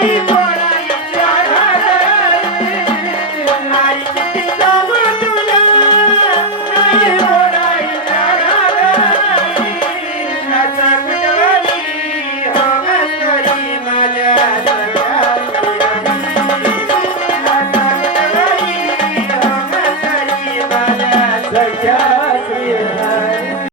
Bye.